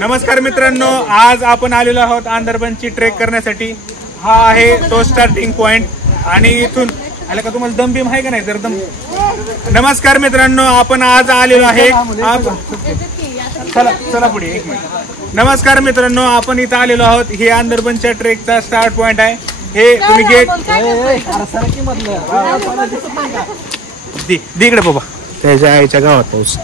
नमस्कार मित्रांनो, आज आपण आलेलो आहोत आंदरबनची ट्रेक करण्यासाठी. हा आहे तो स्टार्टिंग पॉइंट आणि इथून आलं का तुम्हाला दम बीम आहे का नाही? तर दम. नमस्कार मित्रांनो, आपण आज आलेलो आहे. चला पुढे एक मिनिट. नमस्कार मित्रांनो, आपण इथं आलेलो आहोत. हे आंदरबनच्या ट्रेकचा स्टार्ट पॉइंट आहे. हे तुम्ही गेट इकडे बाबा त्याच्या आईच्या गावात पाऊस.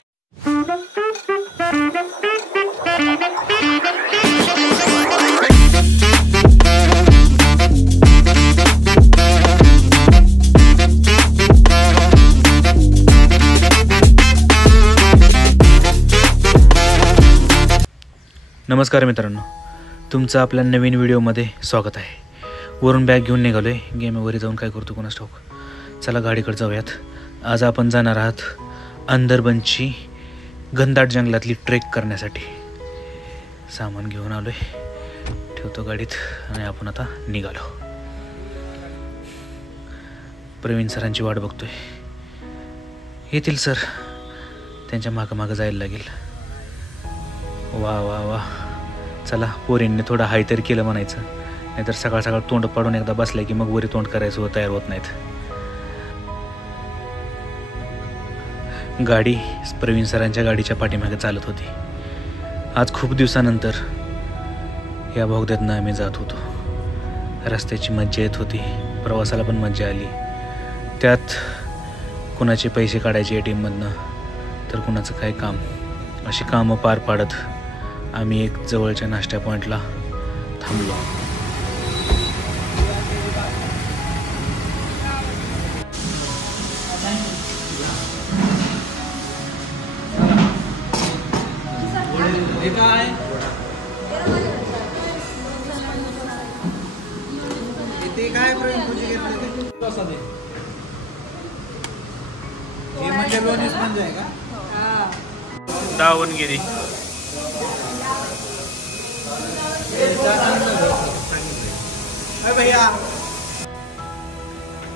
नमस्कार मित्रांनो, तुमचं आपल्या नवीन व्हिडिओमध्ये स्वागत आहे. वरून बॅग घेऊन निघालो आहे. गेमवरी जाऊन काय करतो कोणास ठाऊक. चला गाडीकडे जाऊयात. आज आपण जाणार आहात आंदरबनची घनदाट जंगलातली ट्रेक करण्यासाठी. सामान घेऊन आलो आहे, ठेवतो गाडीत आणि आपण आता निघालो. प्रवीण सरांची वाट बघतोय. येतील सर, त्यांच्या मागं मागं जायला लागेल. वा वा वा. चला, पोरींनी थोडं हाय तरी केलं म्हणायचं, नाहीतर सकाळ सकाळ तोंड पाडून एकदा बसलाय की मग वरी तोंड करायचं तयार होत नाहीत. गाडी प्रवीण सरांच्या गाडीच्या पाठीमागे चालत होती. आज खूप दिवसानंतर या बोगद्यातनं आम्ही जात होतो. रस्त्याची मज्जा येत होती, प्रवासाला पण मज्जा आली. त्यात कुणाचे पैसे काढायचे ATM मधनं, तर कुणाचं काय काम. अशी कामं पार पाडत आम्ही एक जवळच्या नाश्त्या पॉईंटला थांबलो. दावणगिरी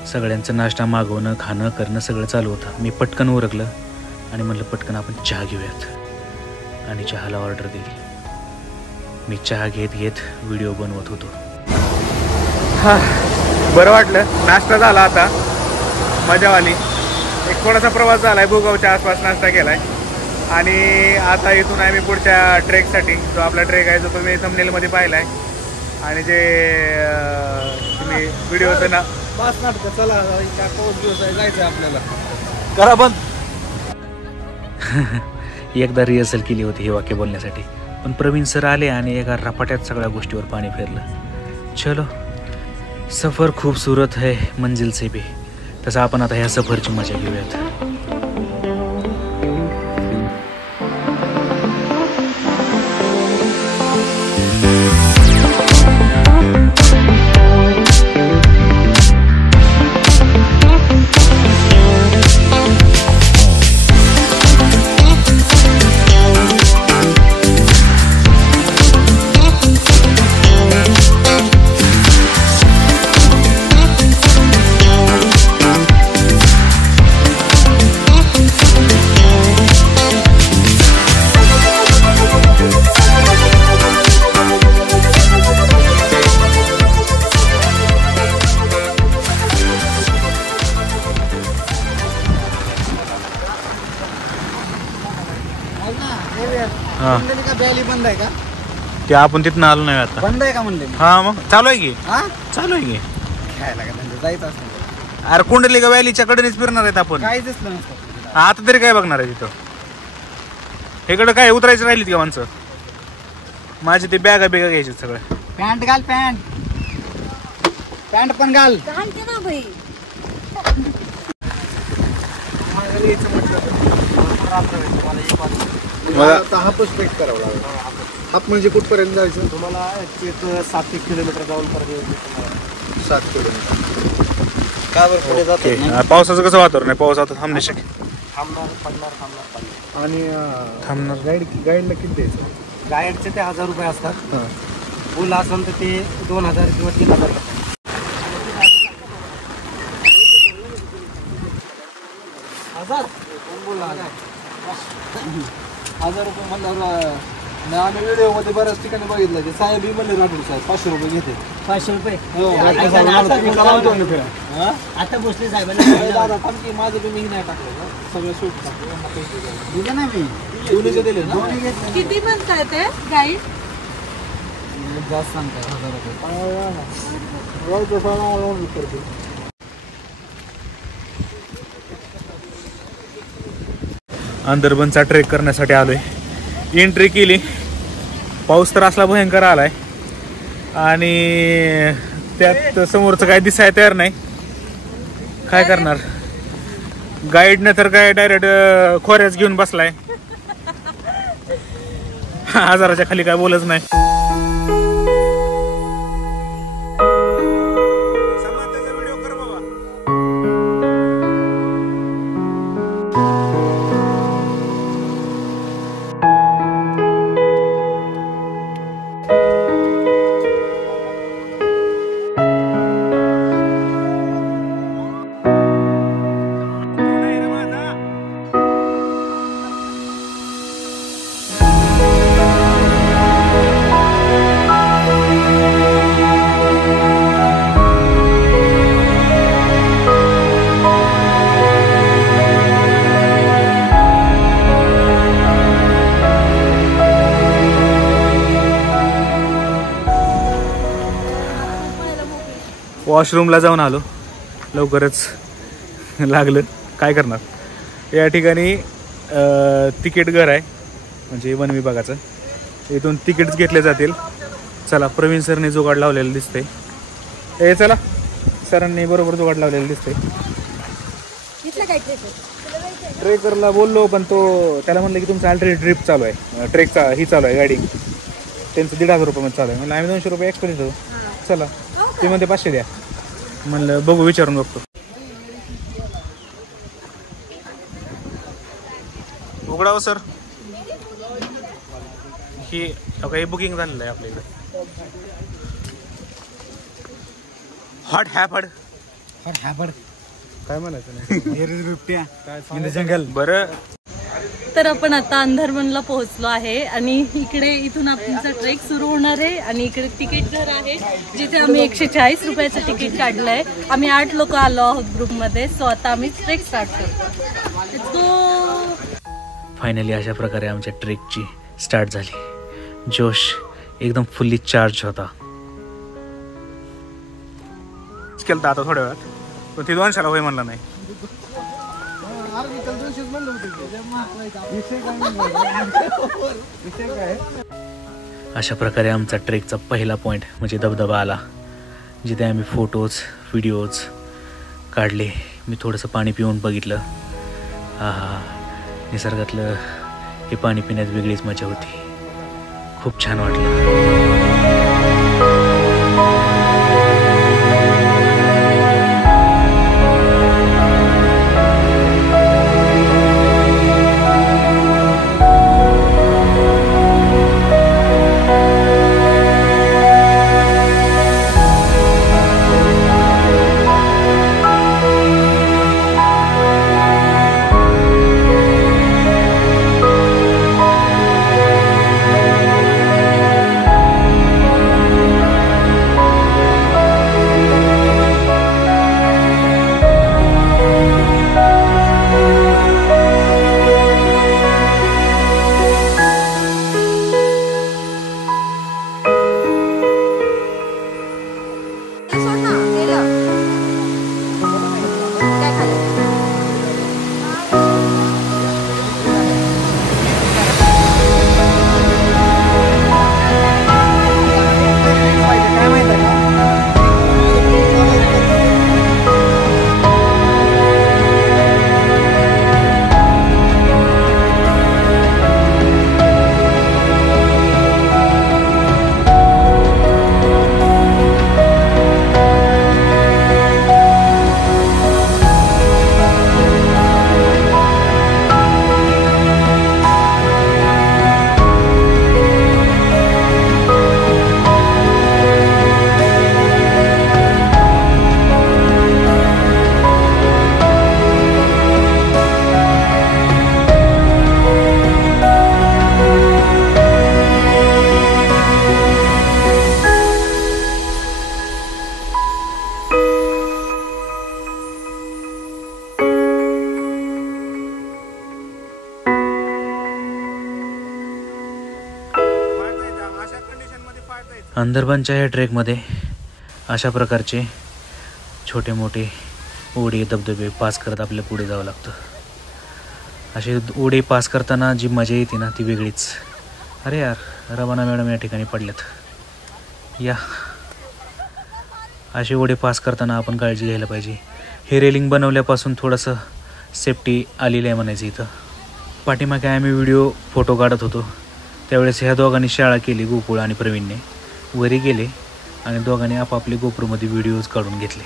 सगळ्यांचं नाश्ता मागवणं, खाणं करणं सगळं चालू होतं. मी पटकन उरकलं आणि म्हटलं पटकन आपण चहा घेऊयात आणि चहाला ऑर्डर दिली. मी चहा घेत घेत व्हिडिओ बनवत होतो. बरं वाटलं. नाश्ता झाला, आता मजावाली. एक थोडासा प्रवास झालाय, भोगावच्या आसपास नाश्ता केलाय आणि आता इथून आम्ही पुढच्या ट्रेकसाठी, जो आपला ट्रेक आहे जो तुम्ही थंबनेलमध्ये पाहिला आहे आणि जे तुम्ही व्हिडिओचं ना पाच नाटक. चला, पाऊस दिवस आहे, जायचं आपल्याला. करा बंद. एकदा रिहर्सल केली होती हे वाक्य बोलण्यासाठी, पण प्रवीण सर आले आणि एका रपाट्यात सगळ्या गोष्टीवर पाणी फेरलं. चलो, सफर खूबसूरत है मंजिल से भी. तसं आपण आता ह्या सफरची मजा घेऊयात. बंद आहे का? ते आपण तिथनं आलो नाही आता. बंद आहे का म्हणले? हा, मग चालू आहे की. चालू आहे की. खायला का म्हणजे जायचं असं. अरे कुंडली का व्हॅलीच्या कडेनेच फिरणार आहेत आपण. काय दिसलं नसतं. आता तरी काय बघणार आहे तिथं? इकडं काय उतरायचं राहिलीत का माणसं? माझी ते बॅगा बिगा घ्यायचे सगळं. पॅन्ट घाल, पॅन्ट पण घाल. मला हाफच ट्रेक करावं लागेल. हाफ म्हणजे कुठपर्यंत जायचं? तुम्हाला 7 किलोमीटर जाऊन परत 7 किलोमीटर. का बरं पुढे जाते? पावसाचं कसं वातावरण आहे? पाऊस आता थांबणे शक्य. थांबणार आणि थांबणार. गाईडला किती द्यायचं? गाईडचे ते 1000 रुपये असतात. फुल असेल तर ते 2000 किंवा 3000. हजार 1000 रुपये म्हणल्यावर नाही आम्ही व्हिडिओमध्ये बऱ्याच ठिकाणी बघितलं की साहेब ही म्हणले राठोड साहेब 500 रुपये घेते. 500 रुपये हो आता भोसले साहेबांना दादा थांब की माझं बी मी नाही टाकलं का सगळं सूट टाकलं यांना पैसे द्यायला. दिलं ना मी दोन्हीचे दिले ना. किती म्हणताय ते गाईड? जास्त सांगताय 1000 रुपये. अंदरबनचा ट्रेक करण्यासाठी आलोय. एंट्री केली, पाऊस तर असला भयंकर आलाय आणि त्यात समोरचं काय दिसाय तयार नाही. काय करणार, गाईडने तर काय डायरेक्ट खोऱ्याच घेऊन बसलाय. 1000च्या खाली काय बोलच नाही. वॉशरूमला जाऊन आलो, लवकरच लागलं. काय करणार, या ठिकाणी तिकीट घर आहे म्हणजे वन विभागाचं. इथून तिकीट्स घेतले जातील. चला, प्रवीण सरने जुगाड लावलेलं दिसतंय. हे चला, सरांनी बरोबर जुगाड लावलेलं दिसतंय. ट्रेकरला बोललो पण तो त्याला म्हणलं की तुमचं ऑलरेडी ट्रिप चालू आहे, ट्रेकचा ही चालू आहे गाडी. त्यांचं 1500 रुपयामध्ये चालू आहे. म्हणलं आम्ही 200 रुपये एक्सपेन्स देतो. चला, ते म्हणते 500 द्या. म्हणलं बघू, विचारून बघतो. उघडावं सर. हे बुकिंग झालेलं आहे आपल्या इकडे. हॉट हॅपड काय म्हणायचं जंगल. बरं, तर आपण आता अंदरबनला पोहोचलो आहे आणि इथून आमचा ट्रेक सुरू होणार आहे. आणि इकडे तिकीट घर आहे जिथे आम्ही 140 रुपयाचं तिकीट काढलं आहे. आम्ही 8 लोक आलो आहोत ग्रुपमध्ये. सो आता आम्ही ट्रेक स्टार्ट करतो. फायनली अशा प्रकारे आमच्या ट्रेकची स्टार्ट झाली. जोश एकदम फुल्ली चार्ज होता. केलं आता थोड्या वेळात, पण ती 200ला होय म्हणला नाही. अशा प्रकारे आमचा ट्रेकचा पहिला पॉईंट म्हणजे धबधबा आला, जिथे आम्ही फोटोज व्हिडिओज काढले. मी थोडंसं पाणी पिऊन बघितलं. निसर्गातलं हे पाणी पिण्यात वेगळीच मजा होती. खूप छान वाटलं. अशा कंडिशनमध्ये पाय जायचं. अंदरबनच्या या ट्रेकमध्ये अशा प्रकारचे छोटे मोठे ओढे धबधबे पास करत आपल्याला पुढे जावं लागतं. असे ओढे पास करताना जी मजा येते ना ती वेगळीच. अरे यार, रवाना मॅडम या ठिकाणी पडल्यात. या असे ओढे पास करताना आपण काळजी घ्यायला पाहिजे. हे रेलिंग बनवल्यापासून थोडंसं सेफ्टी आलेलं आहे म्हणायचं इथं. पाठीमागे आम्ही व्हिडिओ फोटो काढत होतो त्यावेळेस ह्या दोघांनी शाळा केली, गोकुळ आणि प्रवीणने. वरी गेले आणि दोघांनी आपापले गोप्रोमध्ये व्हिडिओज काढून घेतले.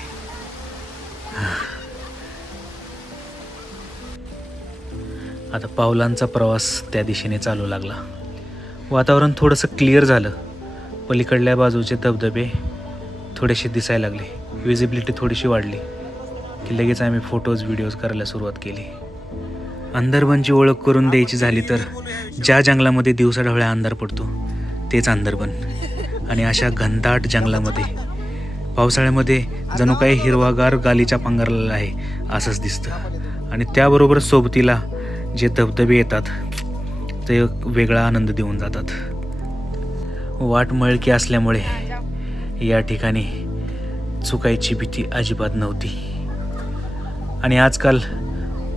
आता पावलांचा प्रवास त्या दिशेने चालू लागला. वातावरण थोडंसं क्लिअर झालं. पलीकडल्या बाजूचे धबधबे थोडेसे दिसायला लागले. विजिबिलिटी थोडीशी वाढली की लगेच आम्ही फोटोज व्हिडिओज करायला सुरुवात केली. अंदरबनची ओळख करून द्यायची झाली तर ज्या जंगलामध्ये दिवसाढवळ्या अंधार पडतो तेच अंदरबन. आणि अशा घनदाट जंगलामध्ये पावसाळ्यामध्ये जणू काही हिरवागार गालीचा पांघरलेला आहे असंच दिसतं. आणि त्याबरोबर सोबतीला जे धबधबे येतात ते वेगळा आनंद देऊन जातात. वाट मळकी असल्यामुळे या ठिकाणी चुकायची भीती अजिबात नव्हती. आणि आजकाल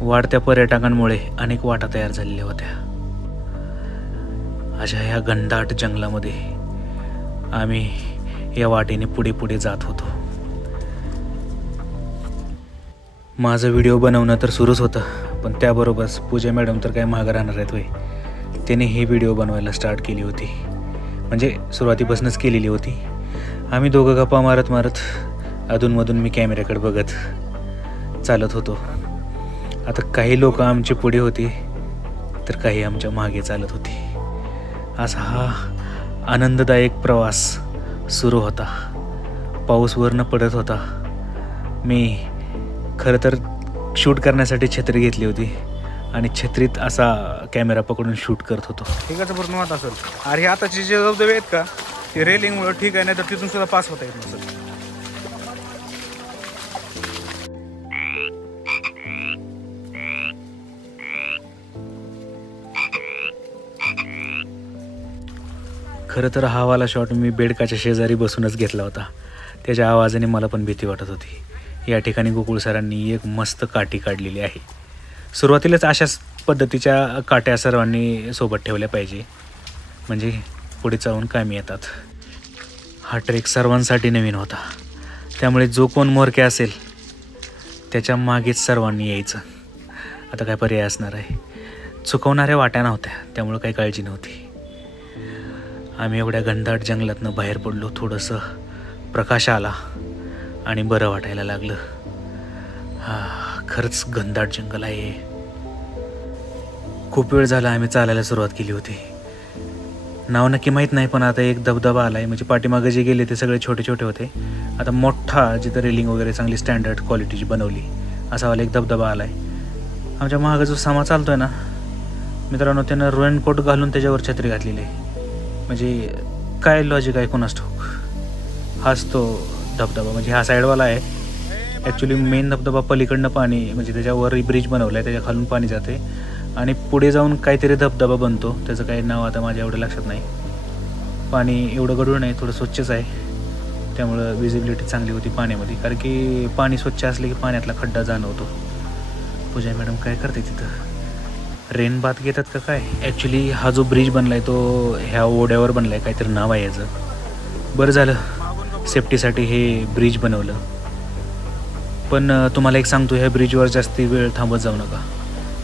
वाढत्या पर्यटकांमुळे अनेक वाटा तयार झालेल्या होत्या. अशा ह्या घनदाट जंगलामध्ये आम्ही या वाटेने पुढे पुढे जात होतो. माझं व्हिडिओ बनवणं तर सुरूच होतं, पण त्याबरोबरच पूजा मॅडम तर काय मागं राहणार आहेत होय. त्याने ही व्हिडिओ बनवायला स्टार्ट केली होती, म्हणजे सुरुवातीपासूनच केलेली होती. आम्ही दोघं गप्पा मारत मारत अधूनमधून मी कॅमेऱ्याकडे बघत चालत होतो. आता काही लोक आमचे पुढे होते तर काही आमच्या मागे चालत होते. असा हा आनंददायक प्रवास सुरू होता. पाऊस वरनं पडत होता. मी खरं तर शूट करण्यासाठी छत्री घेतली होती आणि छत्रीत असा कॅमेरा पकडून शूट करत होतो. ठीकाचं पूर्ण मत असेल. अरे आताचे जे धबधबे आहेत का ते रेलिंगमुळे ठीक आहे, नाही तर तिथून सुद्धा पास होता येत नसेल. खरं तर हा वाला शॉट मी बेडकाच्या शेजारी बसूनच घेतला होता. त्याच्या आवाजाने मला पण भीती वाटत होती. या ठिकाणी गोकुळ सरांनी एक मस्त काठी काढलेली आहे. सुरुवातीलाच अशाच पद्धतीच्या काट्या सर्वांनी सोबत ठेवल्या पाहिजे, म्हणजे पुढे जाऊन कामी येतात. हा ट्रेक सर्वांसाठी नवीन होता, त्यामुळे जो कोण मोरक्या असेल त्याच्या मागेच सर्वांनी यायचं. आता काय पर्याय असणार आहे. चुकवणाऱ्या वाट्या नव्हत्या, त्यामुळं काही काळजी नव्हती. आम्ही एवढ्या घनदाट जंगलातनं बाहेर पडलो. थोडंसं प्रकाश आला आणि बरं वाटायला लागलं. खरंच घनदाट जंगल आहे. खूप वेळ झाला आम्ही चालायला सुरुवात केली होती. नाव नक्की माहीत नाही, पण आता एक धबधबा आला आहे. म्हणजे पाठीमागे जे गेले ते सगळे छोटे छोटे होते. आता मोठा, जिथं रेलिंग वगैरे चांगली स्टँडर्ड क्वालिटीची बनवली असा वाला एक धबधबा आला आहे. आमच्या मागं जो सामा चालतो आहे ना मित्रांनो, त्यानं रेनकोट घालून त्याच्यावर छत्री घातलेली आहे. म्हणजे काय लॉजिक आहे कोणास ठाऊक. हाच तो धबधबा, म्हणजे हा साईडवाला आहे. ॲक्च्युली मेन धबधबा पलीकडनं पाणी, म्हणजे त्याच्यावर ब्रिज बनवला आहे, त्याच्या खालून पाणी जाते आणि पुढे जाऊन काहीतरी धबधबा बनतो. त्याचं काही नाव आता माझ्या एवढं लक्षात नाही. पाणी एवढं गढूळ नाही, थोडं स्वच्छच आहे, त्यामुळं विजिबिलिटी चांगली होती पाण्यामध्ये. कारण की पाणी स्वच्छ असले की पाण्यातला खड्डा जाणवतो. पूजा मॅडम काय करते तिथं? रेन बाथ घेतात का काय? ॲक्च्युली हा जो ब्रिज बनला आहे तो ह्या ओढ्यावर बनला आहे, काहीतरी नाव आहे याचं. बरं झालं सेफ्टीसाठी हे ब्रिज बनवलं. पण तुम्हाला एक सांगतो, ह्या ब्रिजवर जास्ती वेळ थांबत जाऊ नका,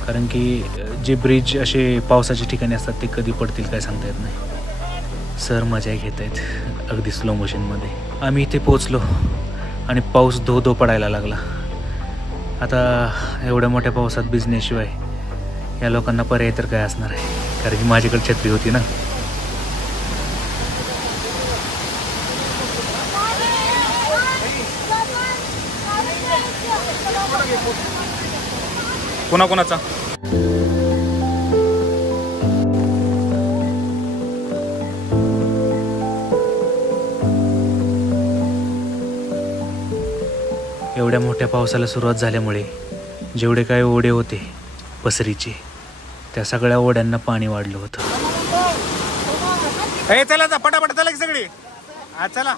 कारण की जे ब्रिज असे पावसाच्या ठिकाणी असतात ते कधी पडतील काय सांगता येत नाही. सर मजा घेत आहेत अगदी स्लो मोशनमध्ये. आम्ही इथे पोचलो आणि पाऊस धो धो पडायला लागला. आता एवढ्या मोठ्या पावसात भिजण्याशिवाय या लोकांना पर्याय तर काय असणार आहे, कारण की माझ्याकडे छत्री होती ना. कोणाकोणाचा एवढ्या मोठ्या पावसाला सुरुवात झाल्यामुळे जेवढे काही ओढे होते पसरीचे, त्या सगळ्या ओढ्यांना पाणी वाढलं होतं. ए चला जा पटापट चला की सगळी. हा चला.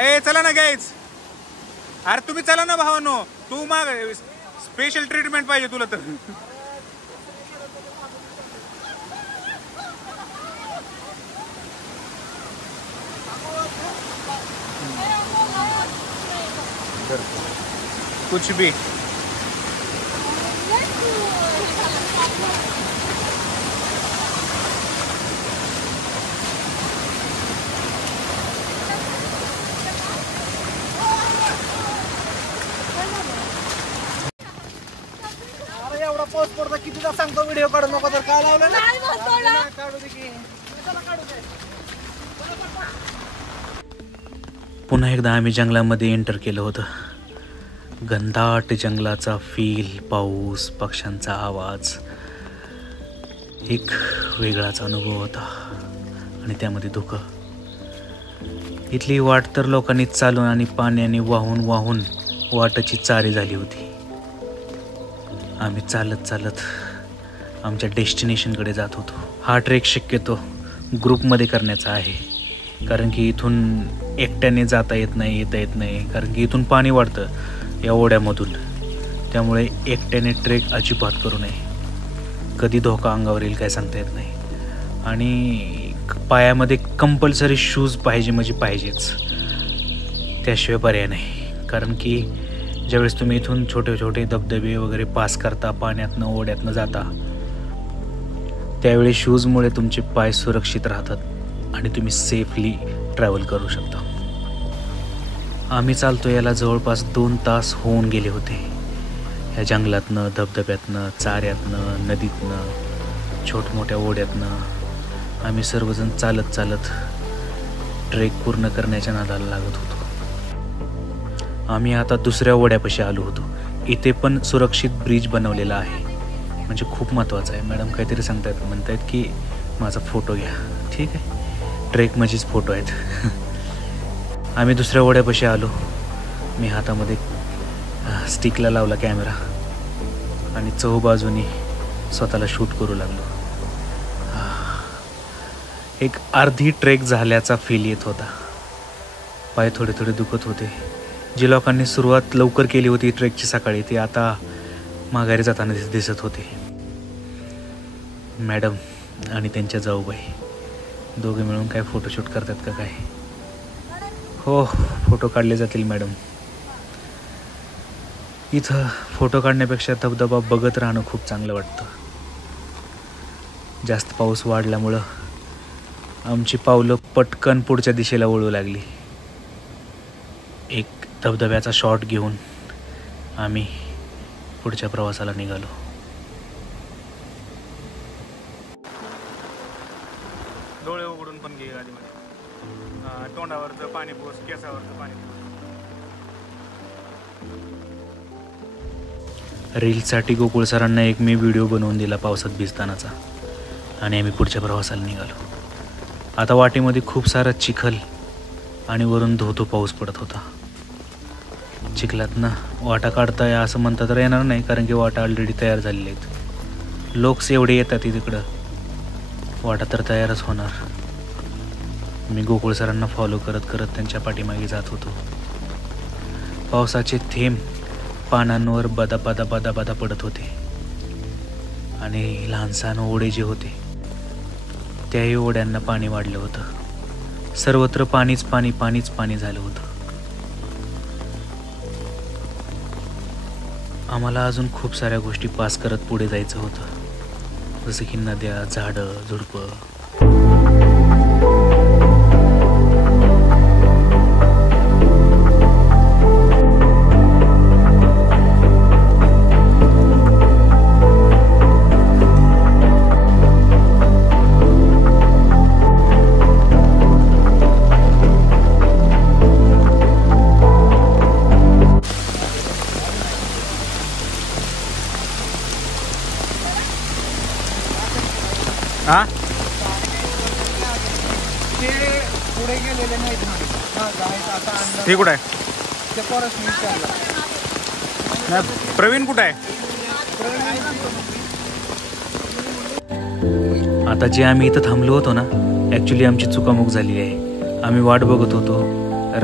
ए चला ना गाईज. अरे तुम्ही चला ना भावानो. तू माग स्पेशल ट्रीटमेंट पाहिजे तुला तर. कुछ भी. अरे एवढा पाऊस पडता कितीदा सांगतो व्हिडिओ काढू नको तर काय लावलं ना काढू दे की. पुन्हा एकदा आम्ही जंगलामध्ये एंटर केलं होतं. घनदाट जंगलाचा फील, पाऊस, पक्ष्यांचा आवाज, एक वेगळाच अनुभव होता. आणि त्यामध्ये धुकं. इथली वाट तर लोकांनी चालून आणि पाण्याने वाहून वाहून वाटाची चारी झाली होती. आम्ही चालत चालत आमच्या डेस्टिनेशनकडे जात होतो. हा ट्रेक शक्यतो ग्रुपमध्ये करण्याचा आहे, कारण की इथून एकट्याने जाता येत नाही, येता येत नाही, कारण की इथून पाणी वाढतं या ओढ्यामधून. त्यामुळे एकट्याने ट्रेक अजिबात करू नये. कधी धोका अंगावर येईल काय सांगता येत नाही. आणि पायामध्ये कंपल्सरी शूज पाहिजे म्हणजे पाहिजेच, त्याशिवाय पर्याय नाही. कारण की ज्यावेळेस तुम्ही इथून छोटे छोटे धबधबे वगैरे पास करता, पाण्यातनं ओढ्यातनं जाता, त्यावेळी शूजमुळे तुमचे पाय सुरक्षित राहतात आणि तुम्ही सेफली ट्रॅव्हल करू शकता. आम्ही चालतो याला जवळपास 2 तास होऊन गेले होते. ह्या जंगलातनं, धबधब्यातनं, चाऱ्यातनं, नदीतनं, छोटमोठ्या ओढ्यातनं आम्ही सर्वजण चालत चालत ट्रेक पूर्ण करण्याच्या नादाला लागत होतो. आम्ही आता दुसऱ्या ओढ्यापाशी आलो होतो. इथे पण सुरक्षित ब्रिज बनवलेला आहे, म्हणजे खूप महत्त्वाचं आहे. मॅडम काहीतरी सांगतायत, म्हणतायत की माझा फोटो घ्या. ठीक आहे, ट्रेक म्हणजेच फोटो आहेत. आम्ही दुसऱ्या ओढ्यापाशी आलो. मी हातामध्ये स्टिकला लावला कॅमेरा आणि चहूबाजूनी स्वतःला शूट करू लागलो. एक अर्धी ट्रेक झाल्याचा फील येत होता. पाय थोडे थोडे दुखत होते. जे लोकांनी सुरुवात लवकर केली होती ट्रेकची सकाळी, ते आता माघारी जाताना दिसत होते. मॅडम आणि त्यांच्या जाऊबाई दोघे मिळून काय फोटोशूट करतात का काय? हो, फोटो काढले जातील मॅडम. इथं फोटो काढण्यापेक्षा धबधबा बघत राहणं खूप चांगलं वाटतं. जास्त पाऊस वाढल्यामुळं आमची पावलं पटकन पुढच्या दिशेला वळू लागली. एक धबधब्याचा शॉट घेऊन आम्ही पुढच्या प्रवासाला निघालो. डोळे उघडून पण घे गाडीमध्ये. तोंडावरचं पाणी पोस, केसावरचं पाणी पोस. रील्ससाठी गोकुळ सरांना एक मी व्हिडिओ बनवून दिला पावसात भिजतानाचा, आणि आम्ही पुढच्या प्रवासाला निघालो. आता वाटेमध्ये खूप सारा चिखल आणि वरून धो पाऊस पडत होता. चिखलातनं वाटा काढताय असं म्हणता तर येणार नाही, कारण की वाटा ऑलरेडी तयार झालेले आहेत. लोक एवढे येतात तिकडं, वाटा तर तयारच होणार. मी गोकुळ सरांना फॉलो करत करत त्यांच्या पाठीमागे जात होतो. पावसाचे थेंब पानांवर बदा बदा बदा बदा पडत होते आणि लहानसहान ओढे जे होते त्याही ओढ्यांना पाणी वाढलं होतं. सर्वत्र पाणीच पाणी, पाणीच पाणी झालं होतं. आम्हाला अजून खूप साऱ्या गोष्टी पास करत पुढे जायचं होतं, जसं की नद्या, झाडं, झुडपं. हा, ते पुढे गेलेले नाहीत आता अंदाज हे कुठं आहे? ते फॉरेस्ट विचारला. नाही, प्रवीण कुठं आहे? आता जे आम्ही इथं थांबलो होतो ना, ॲक्च्युली आमची चुकामुक झाली आहे. आम्ही वाट बघत होतो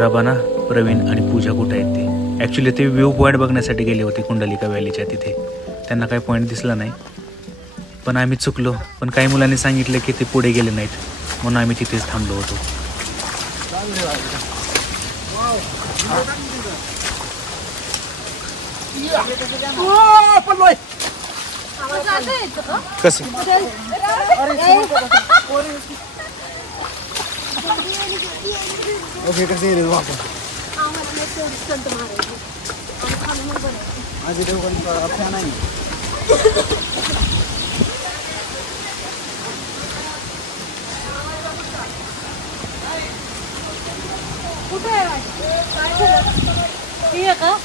रबाना, प्रवीण आणि पूजा कुठं आहेत ते. ॲक्च्युली ते व्ह्यू पॉईंट बघण्यासाठी गेले होते कुंडलिका व्हॅलीच्या तिथे. त्यांना काही पॉईंट दिसला नाही, पण आम्ही चुकलो. पण काही मुलांनी सांगितलं की ते पुढे गेले नाहीत, म्हणून आम्ही तिथेच थांबलो होतो. पडलोय. कसं ओके कसं येईल वापर आधी फॅन आहे. ही आहे का?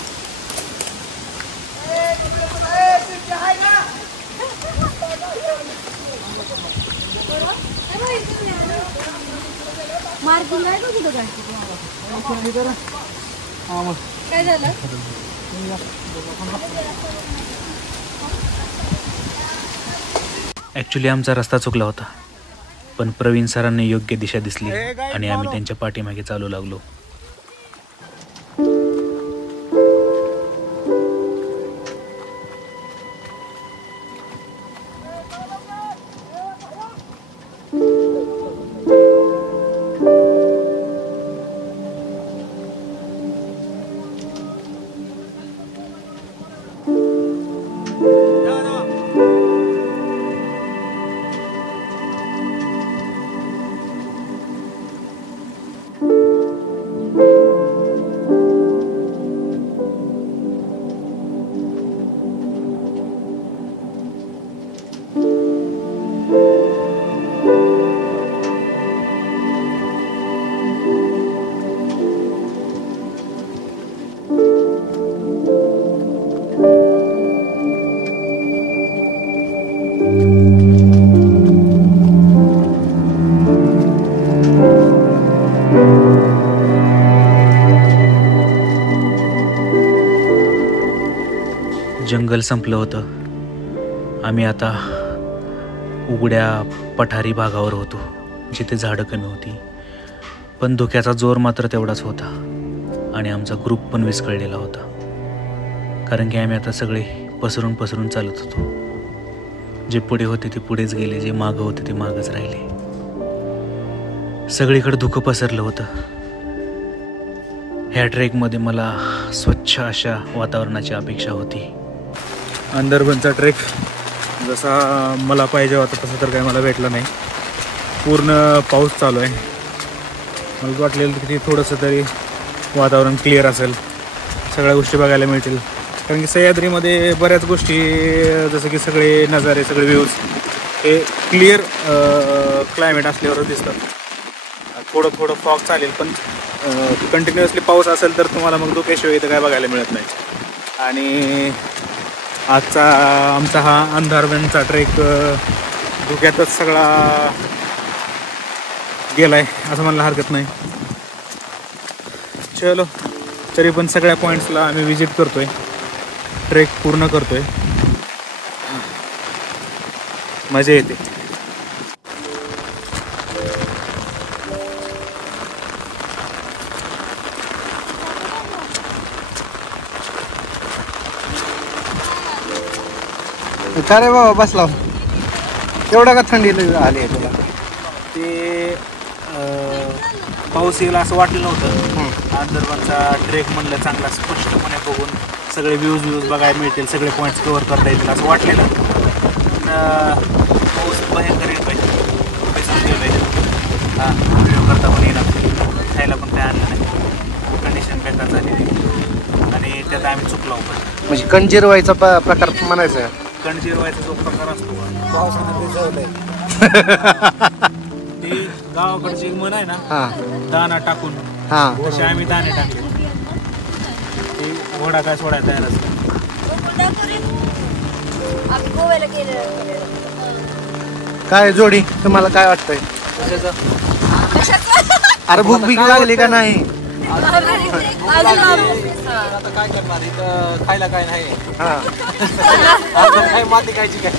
मार्किंग आहे का कुठं काय झालं? ॲक्च्युली आमचा रस्ता चुकला होता, पण प्रवीण सरांनी योग्य दिशा दिसली आणि आम्ही त्यांच्या पाठीमागे चालू लागलो. जंगल संपलं होतं. आम्ही आता उघड्या पठारी भागावर होतो, जिथे झाडं कमी होती. पण धुक्याचा जोर मात्र तेवढाच होता आणि आमचा ग्रुप पण विस्कळलेला होता, कारण की आम्ही आता सगळे पसरून पसरून चालत होतो. जे पुढे होते ते पुढेच गेले, जे मागं होते ते मागच राहिले. सगळीकडे धुकं पसरलं होतं. ह्या ट्रेकमध्ये मला स्वच्छ अशा वातावरणाची अपेक्षा होती. अंदरबनचा ट्रेक जसा मला पाहिजे होता तसं तर काही मला भेटलं नाही. पूर्ण पाऊस चालू आहे. मला वाटलेलं की थोडंसं तरी वातावरण क्लिअर असेल, सगळ्या गोष्टी बघायला मिळतील. कारण की सह्याद्रीमध्ये बऱ्याच गोष्टी जसं की सगळे नजारे, सगळे व्ह्यूज हे क्लिअर क्लायमेट असल्यावर दिसतात. थोडं थोडं फॉग चालेल, पण कंटिन्युअसली पाऊस असेल तर तुम्हाला मग धुक्याशिवाय इथं काय बघायला मिळत नाही. आणि आजचा आमचा हा अंधारबनचा ट्रेक धुक्यातच सगळा गेला आहे असं म्हणायला हरकत नाही. चलो, तरी पण सगळ्या पॉईंट्सला आम्ही विजिट करतोय, ट्रेक पूर्ण करतोय, मजा येते. का रे बाबा बसला एवढा का थंडी आली आहे तुला? ते पाऊस येईल असं वाटलं नव्हतं. अंदरबनचा ट्रेक म्हणलं चांगला स्पष्टपणे बघून सगळे व्ह्यूज बघायला मिळतील, सगळे पॉईंट्स कव्हर करता येतील असं वाटलेलं. पण पाऊस भयंकर येत पाहिजे, बेसून गेलं पाहिजे. हां, व्हिडिओ करता पण येणार, खायला पण काय आणलं नाही, कंडिशन बेकार झाली आणि त्यात आम्ही चुकलो. म्हणजे कणजीर व्हायचा प्रकार म्हणायचा. कणजीर व्हायचा जो प्रकार असतो पावसाने भिजवलंय. ती गावाकडची एक म्हण आहे ना, हां दाना टाकून, हां तसे आम्ही दाणे टाकले. ती घोडा काय सोडायला तयार असतो. काय जोडी तुम्हाला काय वाटतंय? अरे भूक भीक लागली का नाही? आता काय करणार इथं खायला काय नाही आता काय माती खायची काय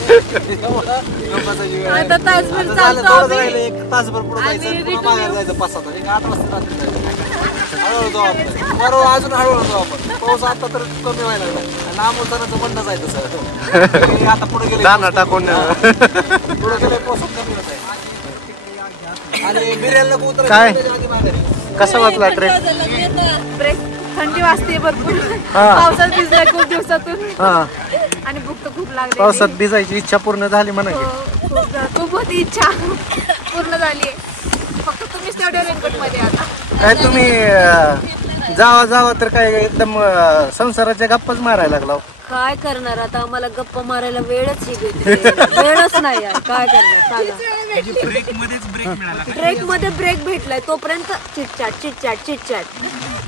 आता तासभर झालं चालतो थोडं आम्ही. राहिलं एक तासभर पुढे आणि जायचं पुन्हा return मागे येऊ. जायचं 5-7 तास 8 वाजता रात्री जायचं हळूहळू जाऊ आपण बरोबर अजून हळूहळू जाऊ आपण पाऊस आता तर कमी व्हायला लागला लांब उतरण्याचं म्हणणं जायचं सर आता पुढे गेले टाकून पुढे गेले पाऊस कमी होत आहे आणि बिर्याणीला उतर काय? आधी माघारी कसा वाटला ट्रेक? ब्रेक थंडी वाजते भरपूर हा. पावसात भिजलाय खूप दिवसातून हा आणि भूक तर खूप लागली पावसात भिजायची इच्छा पूर्ण झाली म्हणा की खूप होती इच्छा पूर्ण झाली फक्त तुम्हीच तेवढ्या रेनकोट मध्ये आता काय तुम्ही जावा जावा तर काय एकदम संसाराच्या गप्पाच मारायला लागला काय करणार आता आम्हाला गप्पा मारायला वेळच ही भेटते वेळच नाही आहे काय करणार सांगा ब्रेक मध्ये ब्रेक भेटलाय तोपर्यंत chitchat chitchat chitchat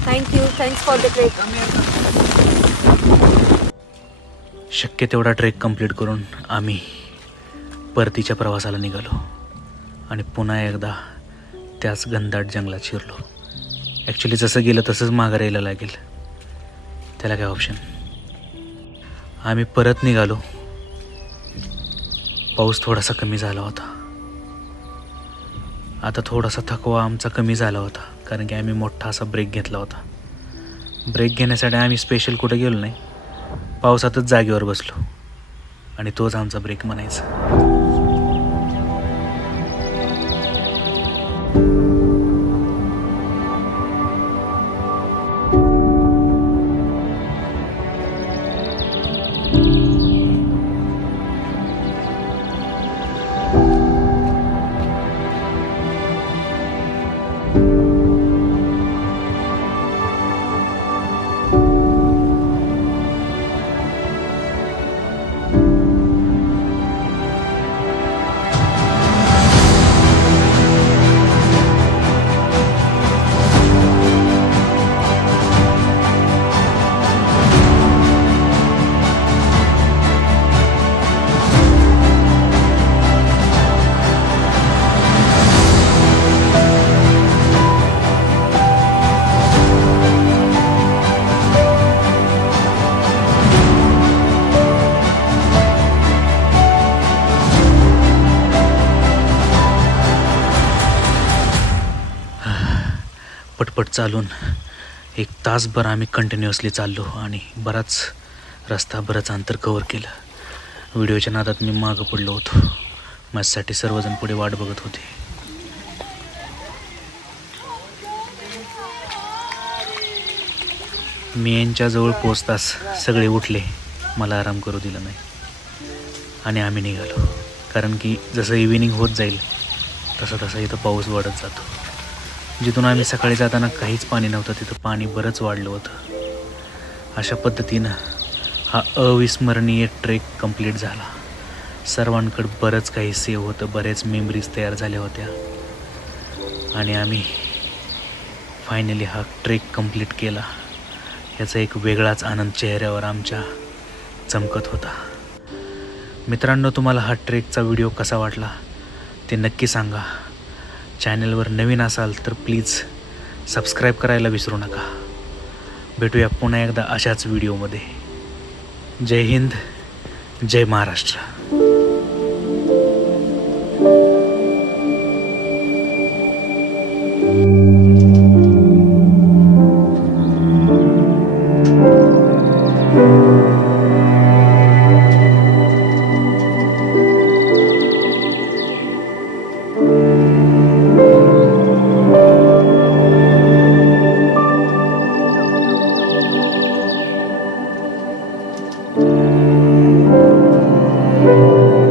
thank you thanks for the break शक्य तेवढा ट्रेक कंप्लीट करून आम्ही परतीच्या प्रवासाला निघालो आणि पुन्हा एकदा त्याच घनदाट जंगलात शिरलो. ॲक्च्युली जसं गेलं तसंच माघार यायला लागेल, त्याला काय ऑप्शन. आम्ही परत निघालो. पाऊस थोडासा कमी झाला होता. आता थोडासा थकवा आमचा कमी झाला होता कारण की आम्ही मोठा असा ब्रेक घेतला होता. ब्रेक घेण्यासाठी आम्ही स्पेशल कुठं गेलो नाही, पावसातच जागेवर बसलो आणि तोच आमचा ब्रेक म्हणायचा. पटपट चालून 1 तासभर आम्ही कंटिन्युअसली चाललो आणि बराच रस्ता बरंच अंतर कव्हर केलं. व्हिडिओच्या नादात मी मागं पडलो होतो. माझ्यासाठी सर्वजण पुढे वाट बघत होते. मी यांच्याजवळ पोचताच सगळे उठले, मला आराम करू दिला नाही आणि आम्ही निघालो. कारण की जसं इव्हिनिंग होत जाईल तसा इथं पाऊस वाढत जातो. जिथून आम्ही सकाळी जाताना काहीच पाणी नव्हतं तिथं पाणी बरंच वाढलं होतं. अशा पद्धतीनं हा अविस्मरणीय ट्रेक कंप्लीट झाला. सर्वांकडं बरंच काही सेव्ह होतं, बरेच मेमरीज तयार झाल्या होत्या आणि आम्ही फायनली हा ट्रेक कंप्लीट केला. याचा एक वेगळाच आनंद चेहऱ्यावर आमच्या चमकत होता. मित्रांनो, तुम्हाला हा ट्रेकचा व्हिडिओ कसा वाटला ते नक्की सांगा. चॅनलवर नवीन असाल तर प्लीज सबस्क्राईब करायला विसरू नका. भेटूया पुन्हा एकदा अशाच व्हिडिओमध्ये. जय हिंद, जय महाराष्ट्र. Thank you.